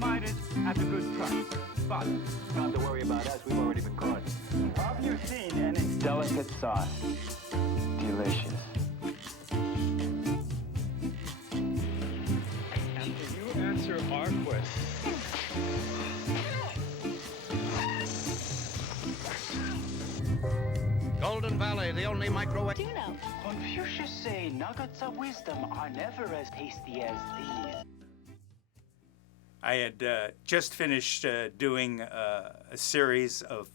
miners at a good price. But Don't have to worry about us. We've already been caught. have you seen any Delicate sauce. Delicious. And can you answer our question? Golden Valley, the only microwave. Do you know? Confucius say nuggets of wisdom are never as tasty as these. I had just finished doing a series of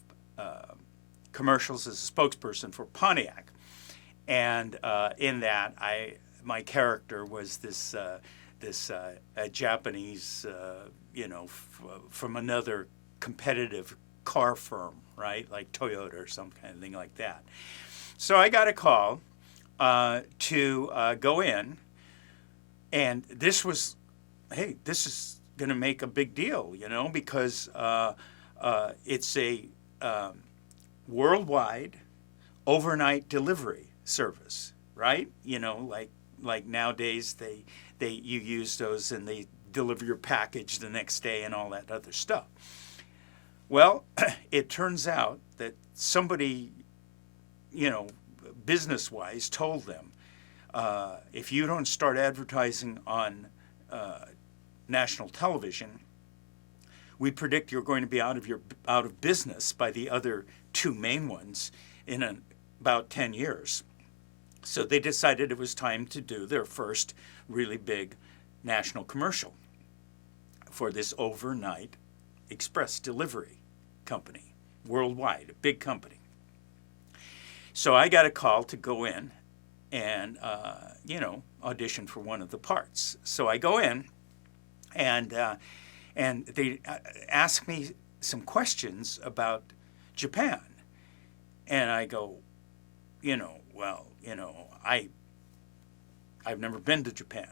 commercials as a spokesperson for Pontiac, and in that, my character was this Japanese, from another competitive car firm, right, like Toyota or some kind of thing like that. So I got a call to go in, and this was, hey, this is going to make a big deal, because it's a worldwide overnight delivery service, right? Like nowadays you use those and they deliver your package the next day and all that other stuff. Well, it turns out that somebody, business-wise told them, if you don't start advertising on national television, we predict you're going to be out of business by the other two main ones in about 10 years. So they decided it was time to do their first really big national commercial for this overnight express delivery company, worldwide, a big company. So I got a call to go in and, audition for one of the parts. So I go in, and they ask me some questions about Japan. And I go, I've never been to Japan.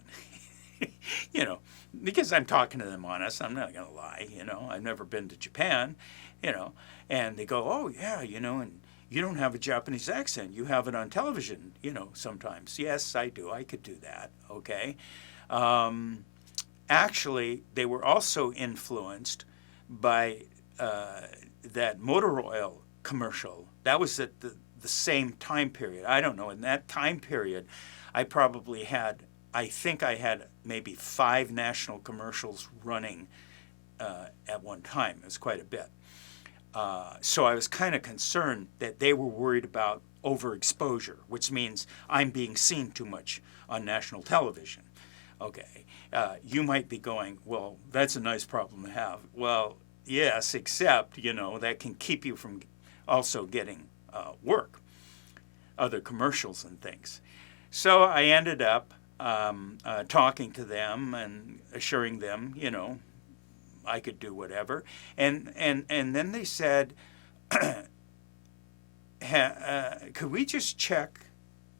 Because I'm talking to them honest, I'm not going to lie, I've never been to Japan, and they go, oh, yeah, and you don't have a Japanese accent. You have it on television, sometimes. Yes, I do. I could do that, okay? Actually, they were also influenced by that motor oil commercial. That was at the same time period. I don't know. In that time period, I think I had maybe 5 national commercials running at one time. It was quite a bit. So I was kind of concerned that they were worried about overexposure, which means I'm being seen too much on national television. Okay. You might be going, well, that's a nice problem to have. Well, yes, except, that can keep you from also getting work, other commercials and things. So I ended up talking to them and assuring them, I could do whatever. And then they said, could we just check,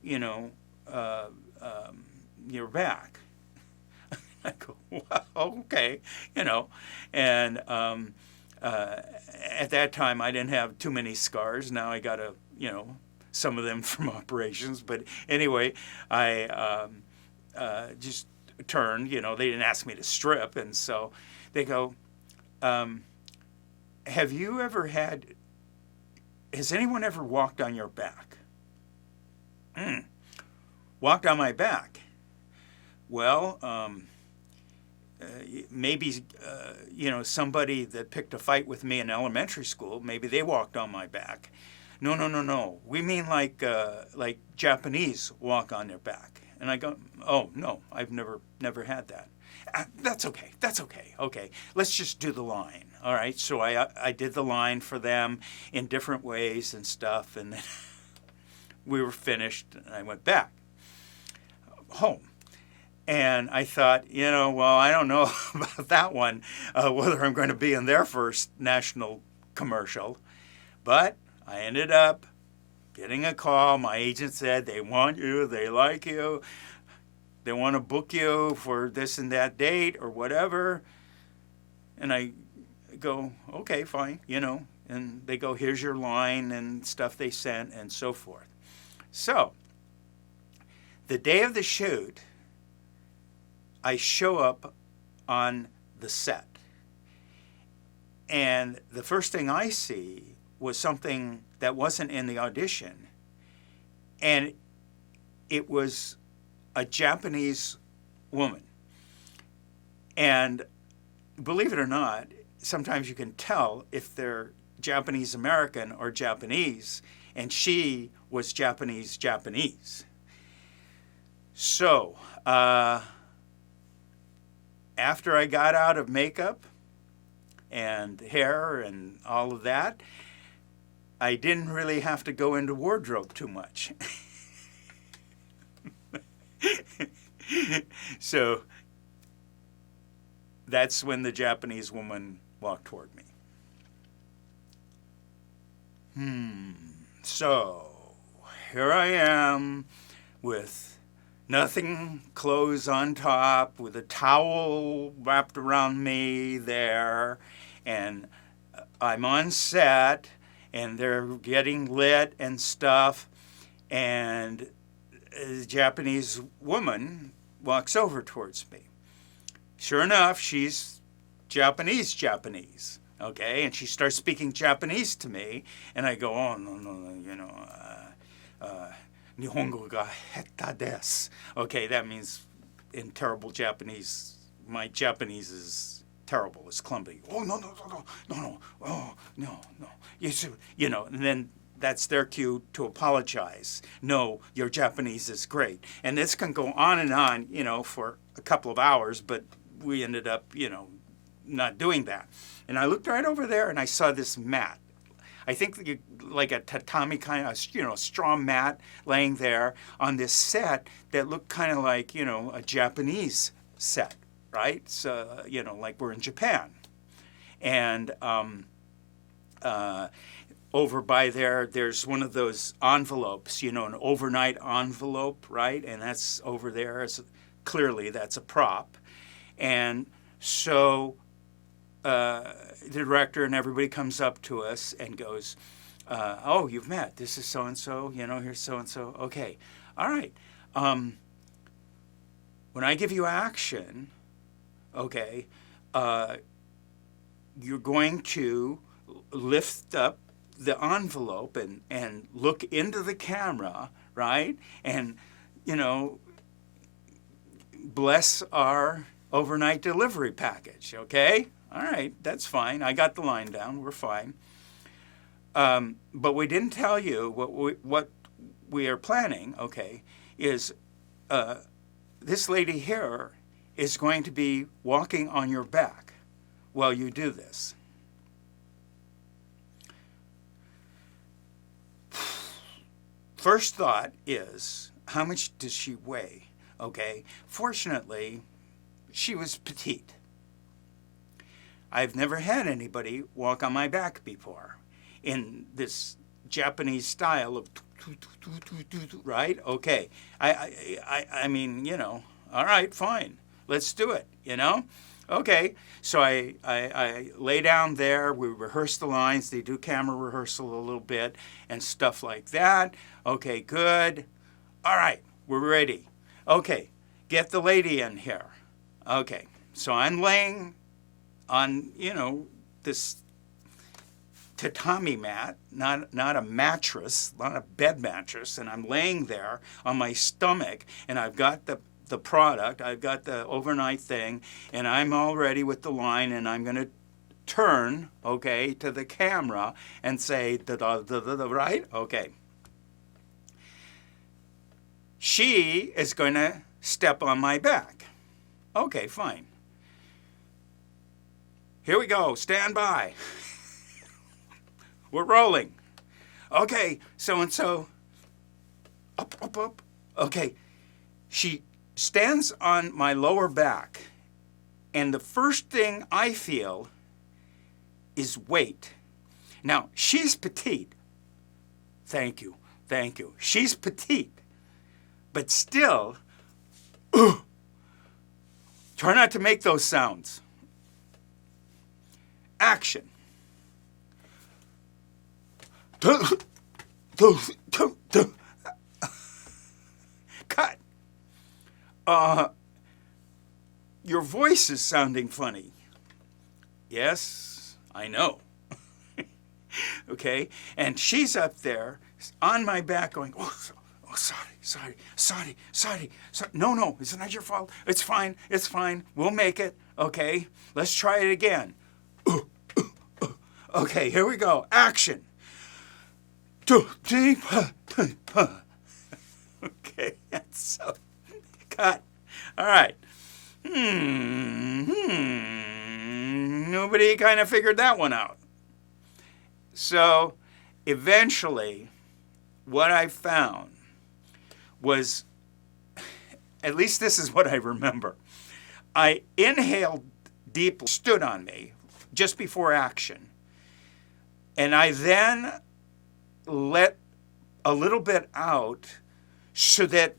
your back? I go, well, okay, and at that time I didn't have too many scars. Now I got some of them from operations, but anyway, I just turned, they didn't ask me to strip, and so they go, has anyone ever walked on your back? Walked on my back? Well, maybe, somebody that picked a fight with me in elementary school, maybe they walked on my back. No. We mean like Japanese walk on their back. And I go, oh, no, I've never had that. That's okay. Okay, let's just do the line. All right, so I did the line for them in different ways and stuff, and then we were finished, and I went back home. And I thought, well, I don't know about that one, whether I'm going to be in their first national commercial. But I ended up getting a call. My agent said they want you, they like you, they want to book you for this and that date or whatever. And I go, okay, fine, and they go, here's your line and stuff they sent and so forth. So the day of the shoot, I show up on the set, And the first thing I see was something that wasn't in the audition. And it was a Japanese woman. And believe it or not, sometimes you can tell if they're Japanese American or Japanese, and she was Japanese. So, after I got out of makeup and hair and all of that, I didn't really have to go into wardrobe too much. So that's when the Japanese woman walked toward me. So here I am with nothing, clothes on top, with a towel wrapped around me there, and I'm on set, and they're getting lit and stuff, and a Japanese woman walks over towards me. Sure enough, she's Japanese, okay? And she starts speaking Japanese to me, and I go, oh, no, you know, Nihongo ga heta desu. Okay, that means in terrible Japanese, my Japanese is terrible, it's clumsy. Oh, no, oh, no. You know, and then that's their cue to apologize. No, your Japanese is great. And this can go on and on, you know, for a couple of hours, but we ended up, you know, not doing that. And I looked right over there and I saw this mat. I think like a tatami kind of, you know, straw mat laying there on this set that looked kind of like, you know, a Japanese set, right? So, you know, like we're in Japan. And over by there, there's one of those envelopes, you know, an overnight envelope, right? And that's over there. Clearly, that's a prop. And so the director and everybody comes up to us and goes, oh, you've met. This is so-and-so, you know, here's so-and-so. Okay, all right. When I give you action, okay, you're going to lift up the envelope and look into the camera, right? And, you know, bless our overnight delivery package, okay? All right, that's fine. I got the line down. We're fine. But we didn't tell you what we are planning, okay, is this lady here is going to be walking on your back while you do this. First thought is, how much does she weigh? Okay, fortunately, she was petite. I've never had anybody walk on my back before in this Japanese style of right? Okay, I mean, you know, all right, fine, let's do it, you know? Okay, so I lay down there, we rehearse the lines, they do camera rehearsal a little bit and stuff like that. Okay, good. All right, we're ready. Okay, get the lady in here. Okay, so I'm laying on, you know, this tatami mat, not a mattress, not a bed mattress, and I'm laying there on my stomach, and I've got the product, I've got the overnight thing, and I'm all ready with the line, and I'm going to turn, okay, to the camera and say, da-da-da-da-da, right? Okay. She is going to step on my back. Okay, fine. Here we go, stand by. We're rolling. Okay, so-and-so, up. Okay, she stands on my lower back, and the first thing I feel is weight. Now, she's petite. Thank you. She's petite. But still, try not to make those sounds. Action. Cut. Your voice is sounding funny. Yes, I know. Okay? And she's up there on my back going, oh, sorry. No, it's not your fault. It's fine. We'll make it. Okay? Let's try it again. Okay, here we go. Action. Okay, so cut. All right. Nobody kind of figured that one out. So eventually, what I found was, at least this is what I remember. I inhaled deeply, stood on me just before action, and I then let a little bit out so that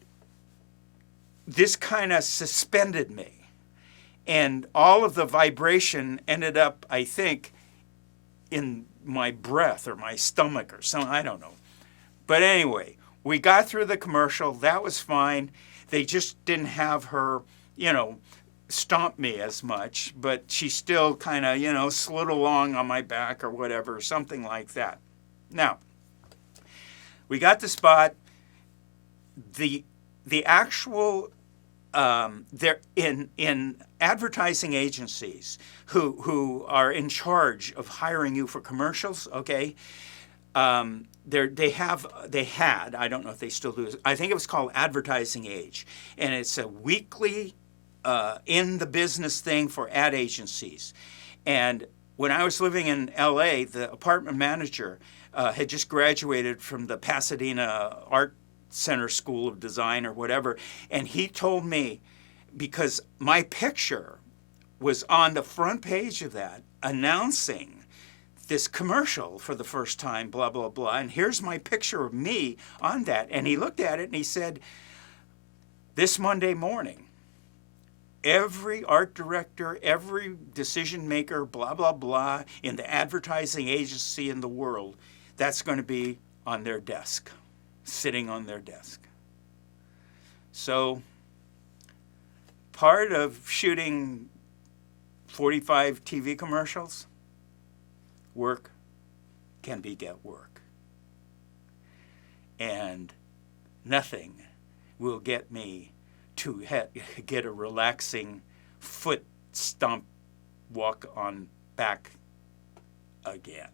this kind of suspended me. And all of the vibration ended up, I think, in my breath or my stomach or something. I don't know. But anyway, we got through the commercial. That was fine. They just didn't have her, stomp me as much. But she still kind of, slid along on my back or whatever, something like that. Now, we got the spot. The actual they're in advertising agencies who are in charge of hiring you for commercials. Okay, they had, I don't know if they still do. I think it was called Advertising Age, and it's a weekly in the business thing for ad agencies. And when I was living in L.A., the apartment manager had just graduated from the Pasadena Art Center School of Design or whatever, and he told me, because my picture was on the front page of that announcing this commercial for the first time, blah, blah, blah, and here's my picture of me on that. And he looked at it and he said, this Monday morning, every art director, every decision maker, blah, blah, blah, in the advertising agency in the world, that's going to be on their desk, sitting on their desk. So part of shooting 45 TV commercials, work can beget work. And nothing will get me to get a relaxing foot stomp walk on back again.